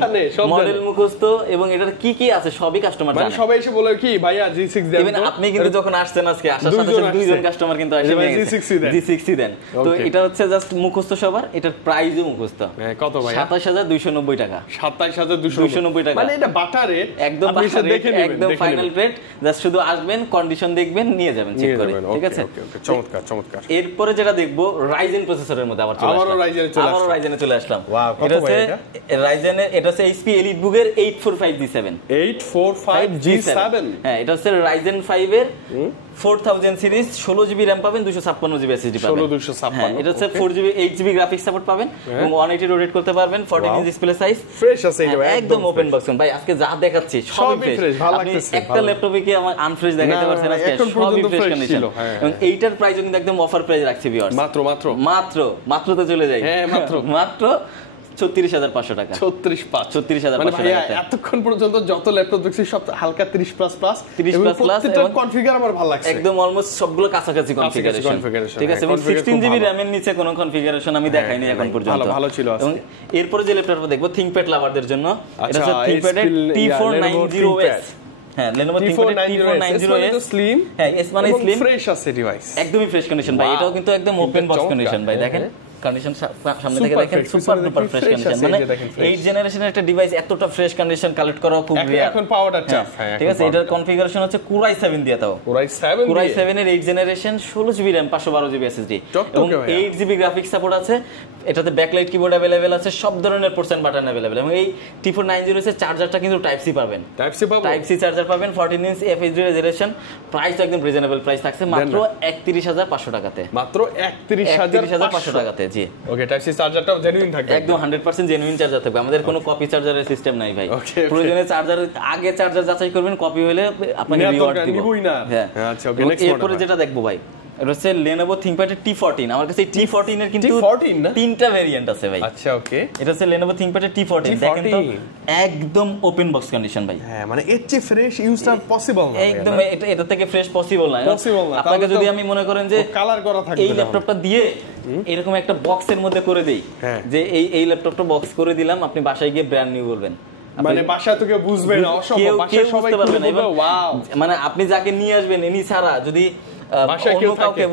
মডেল মুখস্থ, এবং এটার কি কি আছে সবই কাস্টমার জানে। মানে সবাই এসে বলে কি ভাইয়া G6 দেন। ইভেন আপনি কিন্তু যখন আসছেন আজকে, আসার সাথে সাথে দুইজন কাস্টমার কিন্তু আসে G6 দেন। তো এটা হচ্ছে জাস্ট মুখস্থ সবার। এটার প্রাইসও মুখস্থ। কত ভাই? 27,290 টাকা। 27,290 টাকা, মানে এটা বাটার রেট, একদম বাটার রেট, একদম ফাইনাল রেট। জাস্ট শুধু আসবেন, কন্ডিশন দেখবেন, নিয়ে যাবেন চেক করে, ঠিক আছে? চমৎকার চমৎকার। এরপরে যেটা দেখবো, Ryzen প্রসেসরের মধ্যে আবার Ryzen চলে আসলাম। এটা হচ্ছে Ryzen এর, এটা হচ্ছে HP EliteBook এর 845G7। 845G7, হ্যাঁ, এটা হচ্ছে Ryzen 5 এর 4000 সিরিজ, 16GB RAM পাবেন, 256GB SSD পাবেন। 256, এটা হচ্ছে 4GB 8GB গ্রাফিক্স সাপোর্ট পাবেন এবং 180 রোটেট করতে পারবেন, 14 ইঞ্চ ডিসপ্লে সাইজ। ফ্রেশ আছে এটা, একদম ওপেন বক্স ভাই। আজকে যা দেখাচ্ছি সবই ফ্রেশ, ভালো লাগতেছে। একটা ল্যাপটপে কি আমার আনফ্রেশ দেখাইতে পারছেন আজকে? সবই ফ্রেশ কন্ডিশন। এবং এইটার প্রাইসও কিন্তু একদম অফার প্রাইস রাখছি ভিউয়ার্স, মাত্র তো চলে যাই। হ্যাঁ, মাত্র 36,500 টাকা। 36,500 টাকা। এতক্ষণ পর্যন্ত যত ল্যাপটপ দেখছি সব হালকা 30 প্লাস প্লাস, প্রত্যেকটা কনফিগার আমার ভালো লাগছে, একদম অলমোস্ট সবগুলো কাছাকাছি কনফিগারেশন, ঠিক আছে? এবং 16GB RAM এর নিচে কোনো কনফিগারেশন আমি দেখাইনি এখন পর্যন্ত। ভালো ছিল। এবং এরপরে যে ল্যাপটপটা দেখবো, ThinkPad লাভারদের জন্য, এটা হচ্ছে ThinkPad এর T490S। হ্যাঁ, Lenovo ThinkPad T490S, স্লিম। হ্যাঁ, S মানে স্লিম, ফ্রেশ আছে ডিভাইস, একদমই ফ্রেশ কন্ডিশন ভাই। এটাও কিন্তু একদম ওপেন বক্স কন্ডিশন ভাই। দেখেন কন্ডিশন সামনে থেকে দেখেন সুপার ডুপার ফ্রেশ কন্ডিশন মানে 8 জেনারেশনের একটা ডিভাইস এতটা ফ্রেশ কন্ডিশন কালেক্ট করা খুব রিয়ার এখন পাওয়ারটা চাপ ঠিক আছে এটার কনফিগারেশন হচ্ছে Core i7 দিয়ে তাও Core i7 এর 8 generation 16GB RAM 512GB SSD এবং 8GB গ্রাফিক্স সাপোর্ট আছে এটাতে ব্যাকলাইট কিবোর্ড अवेलेबल আছে সব ধরনের পোর্ট বাটন अवेलेबल এবং এই T490 এর চার্জারটা কিন্তু টাইপ সি পাবেন টাইপ সি চার্জার পাবেন 14 ইঞ্চ FHD রেজোলিউশন প্রাইস একদম রিজনেবল প্রাইস থাকছে মাত্র 31500 টাকাতে মাত্র 31500 টাকাতে জি ওকে টাইপ সি চার্জারটাও জেনুইন থাকবে একদম 100% জেনুইন চার্জার থাকবে আমাদের কোনো কপি চার্জারের সিস্টেম নাই ভাই প্রয়োজনে চার্জার আগে চার্জার যাচাই করবেন কপি হলে আপনাকে রিওয়ার্ড দিব হ্যাঁ আচ্ছা ওকে নেক্সট এরপরে যেটা দেখবো ভাই এটা হচ্ছে Lenovo ThinkPad T14 আমার কাছে T14 এর কিন্তু তিনটা ভেরিয়েন্ট আছে ভাই আচ্ছা ওকে এটা হচ্ছে Lenovo ThinkPad T14 দেখেন তো একদম ওপেন বক্স কন্ডিশন ভাই হ্যাঁ মানে এর চেয়ে ফ্রেশ ইউজটা পসিবল না একদম এটা থেকে ফ্রেশ পসিবল না আপনাকে যদি আমি মনে করেন যে কালার করা থাকবে এই ল্যাপটপটা দিয়ে এরকম একটা বক্সের মধ্যে করে দেই যে এই ল্যাপটপটা বক্স করে দিলাম আপনি বাসায় গিয়ে ব্র্যান্ড নিউ বলবেন মানে বাসা থেকে বুঝবে না অসম্ভব বাসায় সবাই বলবে ওয়াও মানে আপনি যাকে নিয়ে আসবেন এনি ছাড়া যদি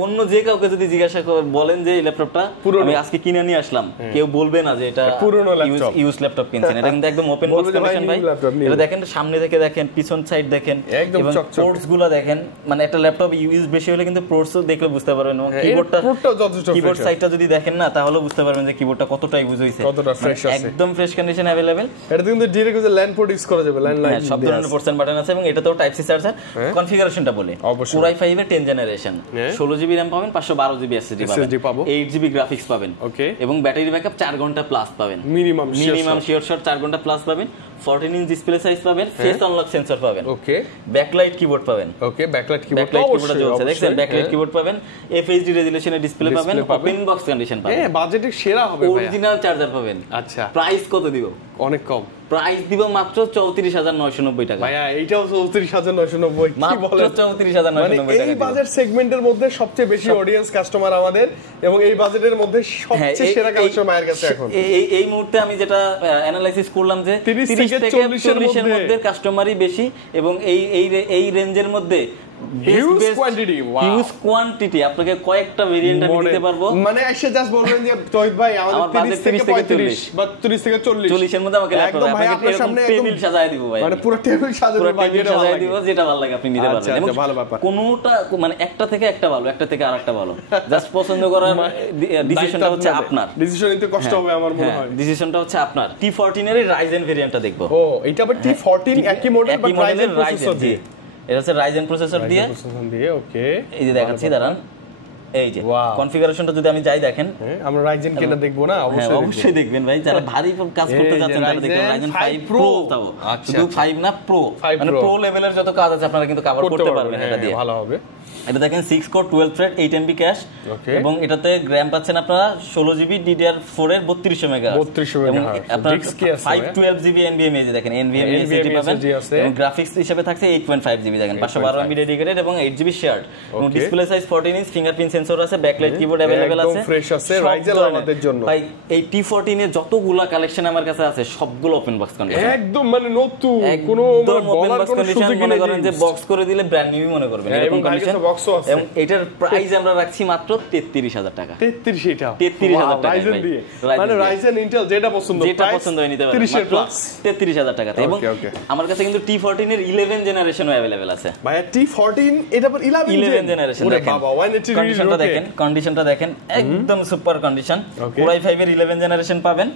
অন্য যে কাউকে যদি জিজ্ঞাসা বলেন যে এই ল্যাপটপটা আমি আজকে কিনে নিয়ে আসলাম কেউ বলবে না যে এটা পুরনো ল্যাপটপ ইউজ ল্যাপটপ কিনছেন এটা কিন্তু একদম ওপেন বক্স কন্ডিশন ভাই এটা দেখেন সামনে থেকে দেখেন পিছন সাইড দেখেন এবং পোর্টস গুলো দেখেন মানে একটা ল্যাপটপ ইউজ বেশি হলে কিন্তু পোর্টস দেখলে বুঝতে পারবেন কিবোর্ড সাইডটা যদি দেখেন না তাহলে বুঝতে পারবেন যে কিবোর্ডটা কতটা ইউজ হইছে কতটা ফ্রেশ আছে একদম ফ্রেশ কন্ডিশন अवेलेबल এটা কিন্তু ডাইরেক্ট যে ল্যান্ড পোর্ট ইউজ করা যাবে ল্যান্ড সব ধরনের পোর্টস বাটন আছে এবং এটাতেও টাইপ সি চার্জার কনফিগারেশনটা বলে Core i5 এর 10 জেনারেশন 16GB RAM পাবেন 512GB SSD পাবেন 8GB গ্রাফিক্স পাবেন ওকে এবং ব্যাটারি ব্যাকআপ 4 ঘন্টা প্লাস পাবেন মিনিমাম শিওর শট 4 ঘন্টা প্লাস পাবেন 14 ইঞ্চ ডিসপ্লে সাইজ পাবেন ফেস আনলক সেন্সর পাবেন ওকে ব্যাকলাইট কিবোর্ড পাবেন ওকে ব্যাকলাইট কিবোর্ড চলছে দেখছেন ব্যাকলাইট কিবোর্ড পাবেন FHD রেজোলিউশনের ডিসপ্লে পাবেন ওপেন বক্স কন্ডিশন পাবেন বাজেটে সেরা হবে ভাই অরিজিনাল চার্জার পাবেন আচ্ছা প্রাইস কত দিব অনেক কম প্রাইস দিব মাত্র 34990 টাকা ভাইয়া এইটাও 34990 কি বলেন 34990 টাকা এই বাজেট সেগমেন্টের মধ্যে সবচেয়ে বেশি অডিয়েন্স কাস্টমার আমাদের এবং এই বাজেটের মধ্যে সবচেয়ে সেরা কালেকশন মায়ের কাছে এখন এই মুহূর্তে আমি যেটা অ্যানালাইসিস করলাম যে 30 থেকে 40 এর মধ্যে কাস্টমারই বেশি এবং এই রেঞ্জের মধ্যে হিউজ কোয়ান্টিটি আপনাকে কয়েকটা ভেরিয়েন্ট আমি দিতে পারবো মানে এসে জাস্ট বলবেন যে তহিদ ভাই আমাদের 30 থেকে 35 বা 30 থেকে 40 এর মধ্যে আমাকে ল্যাপটপ আপনাকে সামনে টেবিল সাজায় দিব ভাই মানে পুরো টেবিল সাজাবে ভাই যেটা সাজায় দিব যেটা ভালো লাগে আপনি নিতে পারবেন এবং ভালো ব্যাপার কোনটা মানে একটা থেকে একটা ভালো একটা থেকে আরেকটা ভালো জাস্ট পছন্দ করার ডিসিশনটা হচ্ছে আপনার ডিসিশন নিতে কষ্ট হবে আমার মনে হয় ডিসিশনটা হচ্ছে আপনার T14 এর Ryzen ভেরিয়েন্টটা দেখব ও এটা আবার T14 একই মডেল বাট Ryzen প্রসেসর দিয়ে এটা হচ্ছে Ryzen প্রসেসর দিয়ে ওকে এই যে দেখাচ্ছি দাঁড়ান এই যে কনফিগারেশনটা যদি আমি যাই দেখেন আমরা Ryzen কেনা দেখবো না অবশ্যই দেখবেন ভাই যারা ভারী কাজ করতে যাচ্ছেন তারা দেখবেন Ryzen 5 Pro তাও শুধু 5 না Pro মানে Pro লেভেলের যত কাজ আছে আপনারা কিন্তু কভার করতে পারবেন এটা দিয়ে ভালো হবে এটা দেখেন 6 কোর 12 থ্রেড 8 MB ক্যাশ এবং এটাতে RAM পাচ্ছেন আপনারা 16GB DDR4 এর 3200 মেগাহার্টজ এবং আপনারা 512GB NVMe দেখেন NVMe SSD পাবেন এবং গ্রাফিক্স হিসেবে থাকছে 8.5GB দেখেন 512 MB ডেডিকেটেড এবং 8GB শেয়ার্ড এবং display size 14 inch fingerprint sensor আছে ব্যাকলাইট কিবোর্ড अवेलेबल আছে একদম ফ্রেশ আছে Ryzen আমাদের জন্য ভাই এই T14 এর যতগুলা কালেকশন আমার কাছে আছে সবগুলো ওপেন বক্স কন্ডিশন একদম মানে নতুন কোনো বলার কোনো সুযোগ মনে করেন যে বক্স করে দিলে ব্র্যান্ড নিউ মনে করবেন এরকম কন্ডিশন বক্সও আছে এবং এটার প্রাইস আমরা রাখছি মাত্র 33000 টাকা 33 এটা 33000 টাকা Ryzen দিয়ে মানে Ryzen Intel যেটা পছন্দ হয় নিতে পারেন 30 এর প্লাস 33000 টাকাতে এবং আমার কাছে কিন্তু T14 এর 11 জেনারেশনও अवेलेबल আছে ভাই T14 এটা পর 11 জেনারেশন দেখেন বাবা 180 কন্ডিশনটা দেখেন একদম সুপার কন্ডিশন Core i5 এর 11 জেনারেশন পাবেন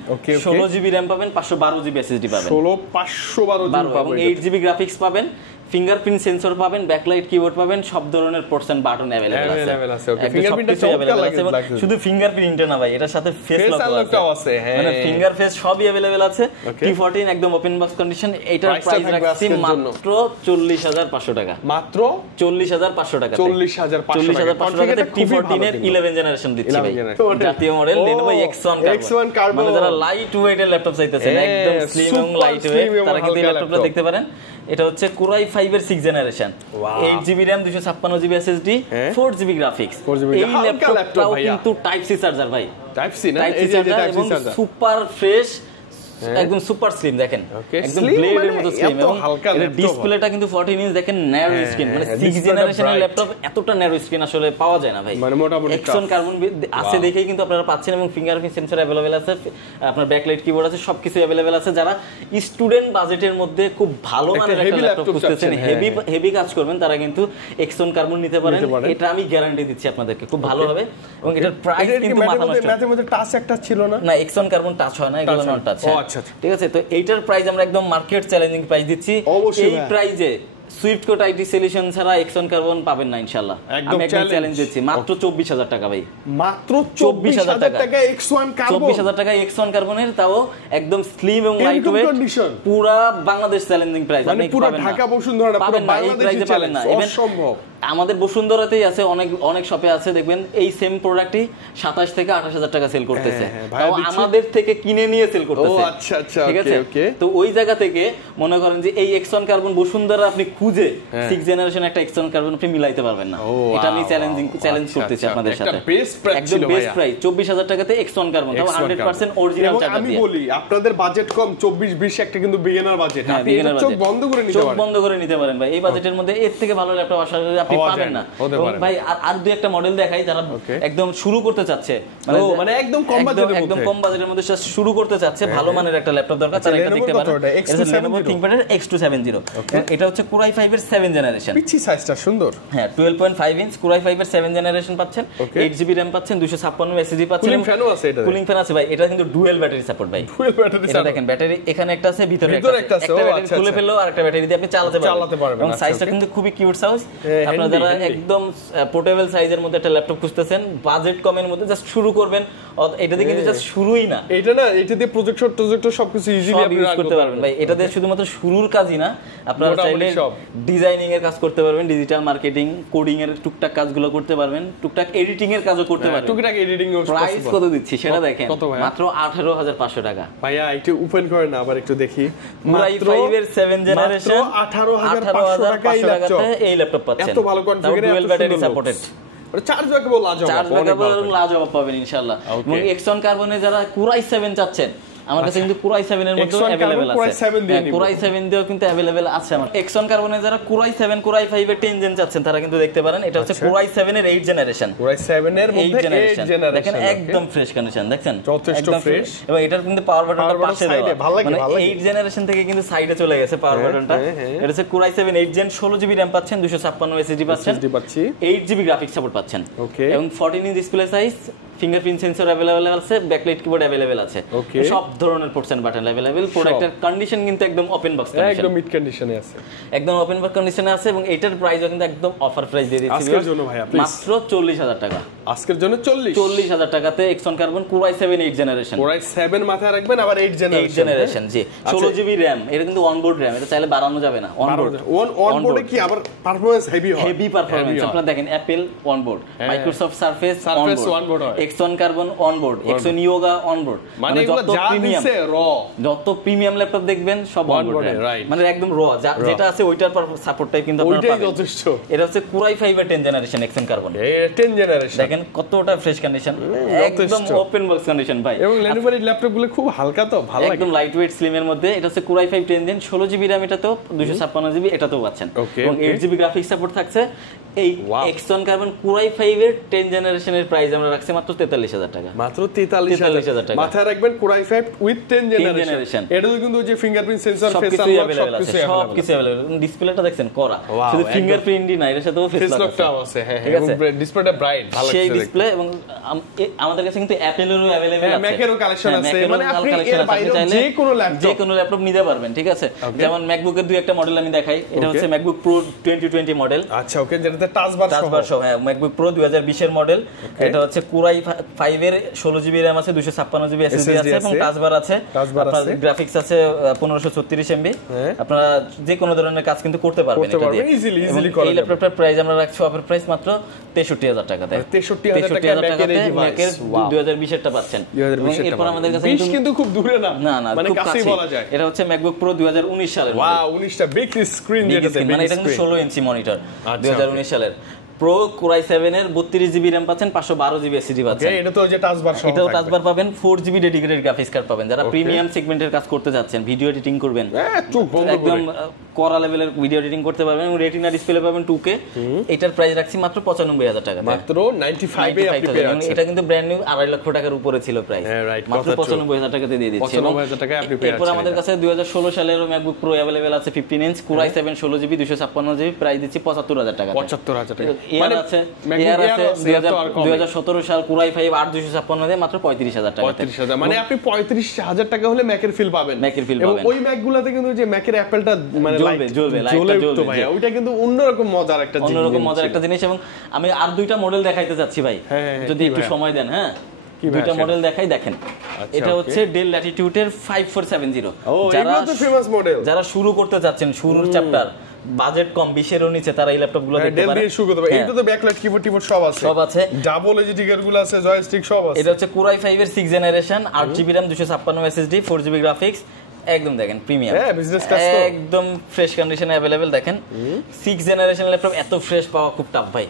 16GB RAM পাবেন 512GB SSD পাবেন 512GB এবং 8GB গ্রাফিক্স পাবেন ফিঙ্গারপ্রিন্ট সেন্সর পাবেন ব্যাকলাইট কিবোর্ড পাবেন সব ধরনের পোর্টস এন্ড বাটন अवेलेबल আছে ওকে ফিঙ্গারপ্রিন্টটা চমৎকার লাগে শুধু ফিঙ্গারপ্রিন্টটা না ভাই এটার সাথে ফেস লকও আছে মানে ফিঙ্গার ফেস সবই अवेलेबल আছে T14 একদম ওপেন বক্স কন্ডিশন এটার প্রাইস রাখছি মাত্র 40500 টাকা মাত্র 40500 টাকা 40500 টাকাতে T14 এর 11 জেনারেশন দিচ্ছি ভাই জাতীয় মডেল Lenovo X1 Carbon মানে যারা লাইট ওয়েট এর ল্যাপটপ চাইতেছেন একদম স্লিম এবং লাইট ওয়েট তারা কিন্তু এই ল্যাপটপটা দেখতে পারেন এটা হচ্ছে Core i5 এর 6 generation 8GB RAM 256GB SSD 4GB graphics এই ল্যাপটপটাও কিন্তু টাইপ সি চার্জার ভাই টাইপ সি না এই যে টাইপ সি সুপার ফ্রেশ একদম সুপার স্লিম দেখেন, একদম ব্লেডের মতো স্লিম, এবং এর ডিসপ্লেটা কিন্তু 14 ইঞ্চ দেখেন, ন্যারো স্ক্রিন, মানে 6 জেনারেশনের ল্যাপটপ এতটা ন্যারো স্ক্রিন আসলে পাওয়া যায় না ভাই। মানে মোটামুটি এক্সন কার্বন আছে দেখেই কিন্তু আপনারা পাচ্ছেন, এবং ফিঙ্গারপ্রিন্ট সেন্সর अवेलेबल আছে, আপনার ব্যাকলাইট কিবোর্ড আছে, সবকিছু अवेलेबल আছে। যারা স্টুডেন্ট বাজেটের মধ্যে খুব ভালো মানের একটা ল্যাপটপ খুঁজতেছেন, হেভি কাজ করবেন, তারা কিন্তু এক্সন কার্বন নিতে পারেন, এটা আমি গ্যারান্টি দিচ্ছি আপনাদেরকে, খুব ভালো হবে। এবং এটার প্রাইস কিন্তু মাথা নষ্ট। ম্যাথের মধ্যে টাচ একটা ছিল না, না এক্সন কার্বন টাচ হয় না, এগুলো নট টাচ। আচ্ছা ঠিক আছে, তো এইটার প্রাইস আমরা একদম মার্কেট চ্যালেঞ্জিং প্রাইস দিচ্ছি। এই প্রাইজে সুইফট কোড আইটি সলিউশন ছাড়া এক্সন কার্বন পাবেন না ইনশাআল্লাহ। আমি একদম চ্যালেঞ্জ দিচ্ছি, মাত্র 24000 টাকা ভাই, মাত্র 24000 টাকা X1 কার্বন, 24000 টাকা X1 কার্বনের, তাও একদম স্লিম এবং লাইটওয়েট, পুরা বাংলাদেশ চ্যালেঞ্জিং প্রাইস। মানে পুরো ঢাকা বসুন্ধরা পুরো বাংলাদেশ পাবেন না, অসম্ভব। আমাদের বসুন্ধরাতেই আছে, অনেক শপে আছে, দেখবেন এই সেম প্রোডাক্টই 27 থেকে 28000 টাকা সেল করতেছে, তাও আমাদের থেকে কিনে নিয়ে সেল করতেছে। ও আচ্ছা আচ্ছা, ঠিক আছে। তো ওই জায়গা থেকে মনে করেন যে এই এক্সন কার্বন বসুন্ধরা আপনি খুঁজে 6 জেনারেশন একটা এক্সন কার্বন আপনি মিলাইতে পারবেন না, এটা আমি চ্যালেঞ্জ করতেছি আপনাদের সাথে। একদম বেস্ট প্রাইস 24000 টাকাতে এক্সন কার্বন, তাও 100% অরিজিনাল চার্জার দিয়ে। আমি বলি আপনাদের বাজেট কম, 24-20 একটা কিন্তু বিগিনার বাজেট, আপনি চোখ বন্ধ করে নিতে পারেন, চোখ বন্ধ করে নিতে পারেন ভাই। এই বাজেটের মধ্যে এর থেকে ভালো ল্যাপটপ আশা করি আপনি পাবেন না। ভাই আর দুই একটা মডেল দেখাই যারা একদম শুরু করতে চাচ্ছে, মানে একদম কম বাজেটের মধ্যে শুরু করতে চাচ্ছে, ভালো মানের একটা ল্যাপটপ দরকার, তারা এটা দেখতে পারেন। এটা Lenovo ThinkPad X270, এটা হচ্ছে Core i5 এর 7 জেনারেশন। পিচি সাইজটা সুন্দর, হ্যাঁ 12.5 ইঞ্চ Core i5 এর 7 জেনারেশন পাচ্ছেন, 8GB RAM পাচ্ছেন, 256 SSD পাচ্ছেন, কুলিং ফ্যানও আছে। এটা কুলিং ফ্যান আছে ভাই, এটা কিন্তু ডুয়াল ব্যাটারি সাপোর্ট ভাই, ডুয়াল ব্যাটারি সাপোর্ট। এটা দেখেন ব্যাটারি এখানে একটা আছে, ভিতরে একটা আছে, একটা খুলে ফেললেও আরেকটা ব্যাটারি দিয়ে আপনি চালাতে পারবেন। এবং সাইজটা কিন্তু খুবই কিউট সাইজ। আপনারা যারা একদম পোর্টেবল সাইজের মধ্যে একটা ল্যাপটপ খুঁজতেছেন, বাজেট কমের মধ্যে জাস্ট শুরু করবেন, এটা দিয়ে কিন্তু জাস্ট শুরুই না, এটা দিয়ে প্রজেক্টর সবকিছু ইজিলি আপনি ইউজ করতে পারবেন ভাই। এটা দিয়ে শুধুমাত্র শুরুর কাজই না, আপনারা চাইলে ডিজাইনিং এর কাজ করতে পারবেন, ডিজিটাল মার্কেটিং, কোডিং এর টুকটাক কাজগুলো করতে পারবেন, টুকটাক এডিটিং এর কাজও করতে পারবেন। টুকটাক এডিটিং এর প্রাইস কত দিচ্ছি সেটা দেখেন, মাত্র 18500 টাকা। ভাইয়া একটু ওপেন করেন না, আবার একটু দেখি। মাত্র i5 এর 7 জেনারেশন 18500 টাকায় এই ল্যাপটপ পাচ্ছেন, এত ভালো configuration, dual battery supported, charge backup লাজবাব পাবেন ইনশাআল্লাহ। এবং এক্সন কার্বনে যারা Core i7 চাচ্ছেন, আমার কাছে কিন্তু Core i7 এর মধ্যে अवेलेबल আছে, Core i7 দিয়েও কিন্তু अवेलेबल আছে আমার। এক্সন কার্বনে যারা Core i7 Core i5 এর 10 জেন চাচ্ছেন, তারা কিন্তু দেখতে পারেন, এটা হচ্ছে Core i7 এর 8 জেনারেশন, Core i7 এর মধ্যে 8 জেনারেশন, দেখেন একদম ফ্রেশ কন্ডিশন, দেখেন যথেষ্ট ফ্রেশ। এবং এটার কিন্তু পাওয়ার বাটনটা পাশে দেওয়া, মানে 8 জেনারেশন থেকে কিন্তু সাইডে চলে গেছে পাওয়ার বাটনটা। এটা হচ্ছে Core i7 8 gen, 16GB RAM পাচ্ছেন, 256 SSD পাচ্ছেন, 8GB গ্রাফিক্স সাপোর্ট পাচ্ছেন, এবং 14 inch display size, fingerprint sensor available আছে, ব্যাকলাইট কিবোর্ড अवेलेबल আছে, সব ধরনের পোর্টস এন্ড বাটন अवेलेबल। প্রোডাক্টের কন্ডিশন কিন্তু একদম ওপেন বক্স কন্ডিশন, একদম মিড কন্ডিশনে আছে, একদম ওপেন বক্স কন্ডিশনে আছে। এবং এটার প্রাইসও কিন্তু একদম অফার প্রাইস দিয়ে দিচ্ছি আজকের জন্য ভাই, মাত্র 40000 টাকা। আজকের জন্য 40000 টাকাতে X one Carbon Core i7 8 generation, Core i7 মাথায় রাখবেন, আবার 8 জেনারেশন জি, 16GB RAM, এটা কিন্তু অনবোর্ড RAM, এটা চাইলে বাড়ানো যাবে না। অনবোর্ডে কি আবার পারফরম্যান্স হেভি হয়, হেভি পারফরম্যান্স। আপনারা দেখেন Apple onboard, Microsoft Surface onboard, X one Carbon onboard, X one Yoga onboard, মানে যত প্রিমিয়াম ল্যাপটপ দেখবেন সব অনবোর্ড, মানে একদম র যেটা আছে ওইটার সাপোর্টটাই কিন্তু আপনারা পাবেন, যথেষ্ট। এটা হচ্ছে Core i5 এর 10 জেনারেশন এক্সন কার্বন, 10 জেনারেশন, দেখেন কতটা ফ্রেশ কন্ডিশন, একদম ওপেন বক্স কন্ডিশন ভাই। এবং Lenovo এর ল্যাপটপগুলো খুব হালকা, তো ভালো লাগে, একদম লাইট ওয়েট স্লিম এর মধ্যে। এটা হচ্ছে Core i5 10 gen, 16GB RAM, এটাতেও 256GB এটাতেও পাচ্ছেন, এবং 8GB গ্রাফিক্স সাপোর্ট থাকছে। এই এক্সন কার্বন Core i5 এর 10 জেনারেশনের প্রাইস আমরা রাখছি মাত্র 43000 টাকা, মাত্র 43000 টাকা। মাথায় রাখবেন Core i5 উইথ 10 জেনারেশন, এটাতে কিন্তু যে ফিঙ্গারপ্রিন্ট সেন্সর, ফেস আনলক সবকিছু अवेलेबल। ডিসপ্লেটা দেখছেন করা, শুধু ফিঙ্গারপ্রিন্টই না, এর সাথেও ফেস লকটাও আছে। হ্যাঁ হ্যাঁ, এবং ডিসপ্লেটা ব্রাইট, ভালো সেই ডিসপ্লে। এবং আমাদের কাছে কিন্তু অ্যাপেলেরও अवेलेबल আছে, ম্যাকেরও কালেকশন আছে, মানে আপনি এর বাইরে যে কোনো ল্যাপটপ নিতে পারবেন, ঠিক আছে। যেমন ম্যাকবুকের দুই একটা মডেল আমি দেখাই, এটা হচ্ছে ম্যাকবুক প্রো 2020 মডেল, আচ্ছা ওকে, যেটাতে টাচ বার সহ, হ্যাঁ ম্যাকবুক প্রো 2020 এর মডেল। এটা হচ্ছে Core i5 এর 16GB RAM আছে, 256GB SSD আছে, এবং টাচ বার আছে, আপনার গ্রাফিক্স আছে 1536 MB। আপনারা যে কোনো ধরনের কাজ কিন্তু করতে পারবেন এটা দিয়ে ইজিলি করা। এই ল্যাপটপটার প্রাইস আমরা রাখছি অফার প্রাইস মাত্র 63000 টাকাতে, 63000 টাকাতে ম্যাকের 2020 এরটা পাচ্ছেন। এরপর আমাদের কাছে কিন্তু খুব দূরে না, না মানে কাছেই বলা যায়। এটা হচ্ছে ম্যাকবুক প্রো 2019 সালের, ওয়াও 19টা বিগ স্ক্রিন, যেটাতে মানে এটা কিন্তু 16 ইঞ্চি মনিটর 2019 সালের। প্রো কোরাই 7 এর 32GB RAM পাচ্ছেন, 512GB SSD পাচ্ছেন। এটা তো যে টাচ বার সহ, এটাও টাচ বার পাবেন, 4GB ডেডিকেটেড গ্রাফিক্স কার্ড পাবেন। যারা প্রিমিয়াম সেগমেন্টের কাজ করতে যাচ্ছেন, ভিডিও এডিটিং করবেন, একদম কড়া লেভেলের ভিডিও এডিটিং করতে পারবেন, এবং রেটিনা ডিসপ্লে পাবেন 2K। এটার প্রাইস রাখছি মাত্র 95,000 টাকা, মাত্র 95 এ আপনি পেয়ে যাচ্ছেন। এটা কিন্তু ব্র্যান্ড নিউ 2.5 লক্ষ টাকার উপরে ছিল প্রাইস, মাত্র 95,000 টাকাতে দিয়ে দিচ্ছি। 95,000 টাকায় আপনি পেয়ে যাচ্ছেন। এরপর আমাদের কাছে 2016 সালের MacBook Pro अवेलेबल আছে 15 inch, Core i7 16GB 256GB, price দিচ্ছি 75,000 টাকা। 75,000 টাকা মানে আছে 2017 সাল Core i5 8 256 দিয়ে মাত্র 35,000 টাকা। 35,000 মানে আপনি 35,000 টাকা হলে ম্যাকের ফিল পাবেন। এবং ওই ম্যাকগুলোতে কিন্তু যে ম্যাকের অ্যাপেলটা মানে জ্বলবে ভাই, ওইটা কিন্তু অন্যরকম মজার একটা জিনিস। এবং আমি আর দুইটা মডেল দেখাইতে যাচ্ছি ভাই, যদি একটু সময় দেন। হ্যাঁ, দুইটা মডেল দেখাই, দেখেন। এটা হচ্ছে ডেল ল্যাটিটিউড এর 5470। যারা শুরু করতে যাচ্ছেন, শুরুর চ্যাপ্টার, বাজেট কম 20 এর নিচে, তারা এই ল্যাপটপগুলো দেখতে পারেন। ডেল শুরু করতে পারে। এটা তো ব্যাকলাইট কিবোর্ড টিবোর্ড সব আছে, ডাবল এজি ট্রিগারগুলো আছে, জয়স্টিক সব আছে। এটা হচ্ছে Core i5 এর 6 generation, 8GB RAM 256 SSD, 4GB graphics, একদম দেখেন প্রিমিয়াম, একদম ফ্রেশ কন্ডিশনে अवेलेबल। দেখেন 6 জেনারেশন ল্যাপটপ এত ফ্রেশ পাওয়া খুব টাফ ভাই,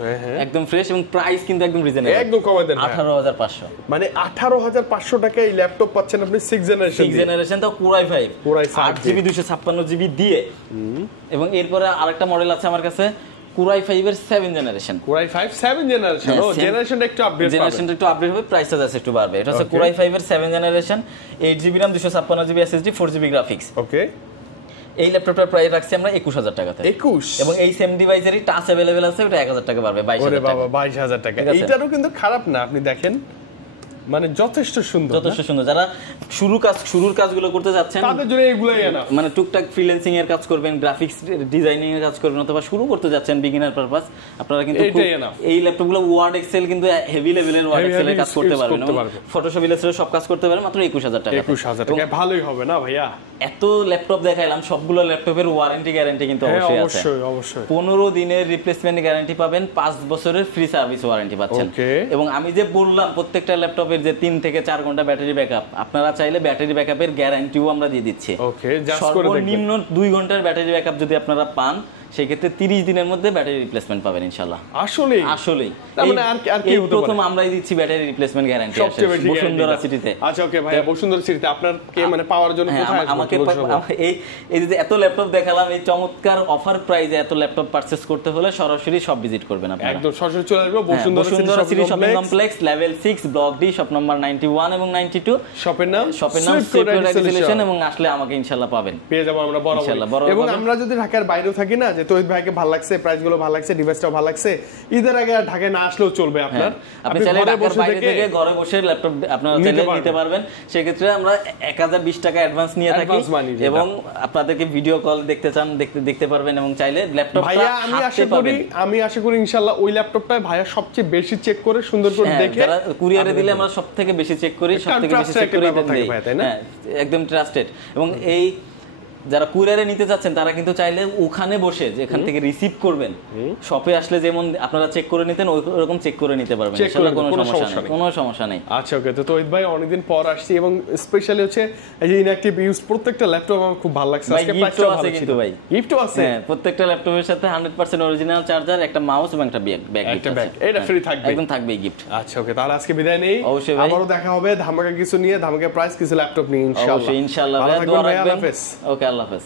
একদম ফ্রেশ। এবং প্রাইস কিন্তু একদম রিজনেবল, একদম কমাই দেন 18,500। মানে 18,500 টাকায় এই ল্যাপটপ পাচ্ছেন আপনি 6 জেনারেশন তো Core i5 8GB 256GB দিয়ে। এবং এরপরে আরেকটা মডেল আছে আমার কাছে, Core i5 এর 7 জেনারেশন। Core i5 7 জেনারেশন, ও জেনারেশনটা একটু আপডেট হবে, প্রাইসটা জাস্ট একটু বাড়বে। এটা হচ্ছে Core i5 এর 7 generation, 8GB RAM 256GB SSD, 4GB graphics. Okay, এই ল্যাপটপটার প্রাইস রাখছি আমরা 21,000 টাকাতে। 21। এবং এই সেম ডিভাইসেরই টাচ अवेलेबल আছে, ওটা 1,000 টাকা বাড়বে, 22,000 টাকা। ওরে বাবা, 22,000 টাকা। এইটারও কিন্তু খারাপ না, আপনি দেখেন, মানে যথেষ্ট সুন্দর। যারা শুরুর কাজগুলো করতে যাচ্ছেন, তাদের জন্য এগুলাই না, মানে টুকটাক ফ্রিল্যান্সিং এর কাজ করবেন, গ্রাফিক্স ডিজাইনিং এর কাজ করবেন, অথবা শুরু করতে যাচ্ছেন বিগিনার পারপাস, আপনারা কিন্তু এই ল্যাপটপগুলো ওয়ার্ড এক্সেল কিন্তু হেভি লেভেলের ওয়ার্ড এক্সেল এর কাজ করতে পারবেন, ফটোশপ ইলাস্ট্রেটর সব কাজ করতে পারবেন মাত্র 21,000 টাকা। 21,000 টাকা ভালোই হবে না ভাইয়া? এত ল্যাপটপ দেখাইলাম, সবগুলো ল্যাপটপের ওয়ারেন্টি গ্যারান্টি কিন্তু অবশ্যই আছে। অবশ্যই 15 দিনের রিপ্লেসমেন্ট গ্যারান্টি পাবেন, 5 বছরের ফ্রি সার্ভিস ওয়ারেন্টি পাচ্ছেন। এবং আমি যে বললাম প্রত্যেকটা ল্যাপটপের যে 3 থেকে 4 ঘন্টা ব্যাটারি ব্যাকআপ, আপনারা চাইলে ব্যাটারি ব্যাকআপের গ্যারান্টিও আমরা দিয়ে দিচ্ছি। সর্বনিম্ন 2 ঘন্টার ব্যাটারি ব্যাকআপ যদি আপনারা পান, সেই ক্ষেত্রে 30 দিনের মধ্যে ব্যাটারি রিপ্লেসমেন্ট পাবেন ইনশাআল্লাহ। আসলেই মানে আর কি হতে পারে, প্রথম আমরাই দিচ্ছি ব্যাটারি রিপ্লেসমেন্ট গ্যারান্টি বসুন্ধরা সিটিতে। আচ্ছা ওকে ভাই, বসুন্ধরা সিটিতে আপনাকে মানে পাওয়ার জন্য কোথায় আসবে? আমাকে এই যে এত ল্যাপটপ দেখালাম, এই চমৎকার অফার প্রাইসে এত ল্যাপটপ পারচেজ করতে হলে সরাসরি সব ভিজিট করবেন আপনারা, একদম সরাসরি চলে আসবে Bashundhara city shopping complex, level 6, block D, shop number 91 এবং 92। শপের নাম সুইফট, এবং আসলে আমাকে ইনশাআল্লাহ পাবেন, পেয়ে যাব আমরা বরাবর। এবং আমরা যদি ঢাকার বাইরেও থাকি না, যে তৌহিদ ভাইকে ভালো লাগছে, প্রাইসগুলো ভালো লাগছে, ডিভাইসটাও ভালো লাগছে, ঈদের আগে আর ঢাকায় না আসলেও চলবে আপনার। আপনি চাইলে ঢাকার বাইরে থেকে ঘরে বসে ল্যাপটপ আপনারা চাইলে নিতে পারবেন। সেই ক্ষেত্রে আমরা 1020 টাকা অ্যাডভান্স নিয়ে থাকি, এবং আপনাদেরকে ভিডিও কল দেখতে চান দেখতে পারবেন, এবং চাইলে ল্যাপটপটা ভাইয়া আমি আশা করি ইনশাআল্লাহ ওই ল্যাপটপটা ভাইয়া সবচেয়ে বেশি চেক করে সুন্দর করে দেখে, যারা কুরিয়ারে দিলে আমরা সবথেকে বেশি চেক করি, সবথেকে বেশি চেক করে দেই, একদম ট্রাস্টেড। এবং এই যারা কুরিয়ারে নিতে যাচ্ছেন, তারা কিন্তু চাইলে ওখানে বসে যেখান থেকে রিসিভ করবেন, শপে আসলে যেমন আপনারা চেক করে নিতেন, ওইরকম চেক করে নিতে পারবেন, কোনো সমস্যা নেই। আচ্ছা ওকে, তো তৌহিদ ভাই অনেকদিন পর আসছি, এবং স্পেশালি হচ্ছে এই যে ইনঅ্যাকটিভ ইউজ প্রত্যেকটা ল্যাপটপ আমার খুব ভালো লাগছে। আজকে প্রাইসটাও আছে কিন্তু ভাই, গিফটও আছে। হ্যাঁ, প্রত্যেকটা ল্যাপটপের সাথে 100% অরিজিনাল চার্জার, একটা মাউস এবং একটা ব্যাগ এটা ফ্রি থাকবে, একদম থাকবে গিফট। আচ্ছা ওকে, তাহলে আজকে বিদায় নেই, অবশ্যই ভাই, আবারো দেখা হবে ধামাকা কিছু নিয়ে, ধামাকা প্রাইস কিছু ল্যাপটপ নিয়ে ইনশাআল্লাহ। ইনশাআল্লাহ, দোয়া রাখবেন। ওকে, আল্লাহ হাফেজ।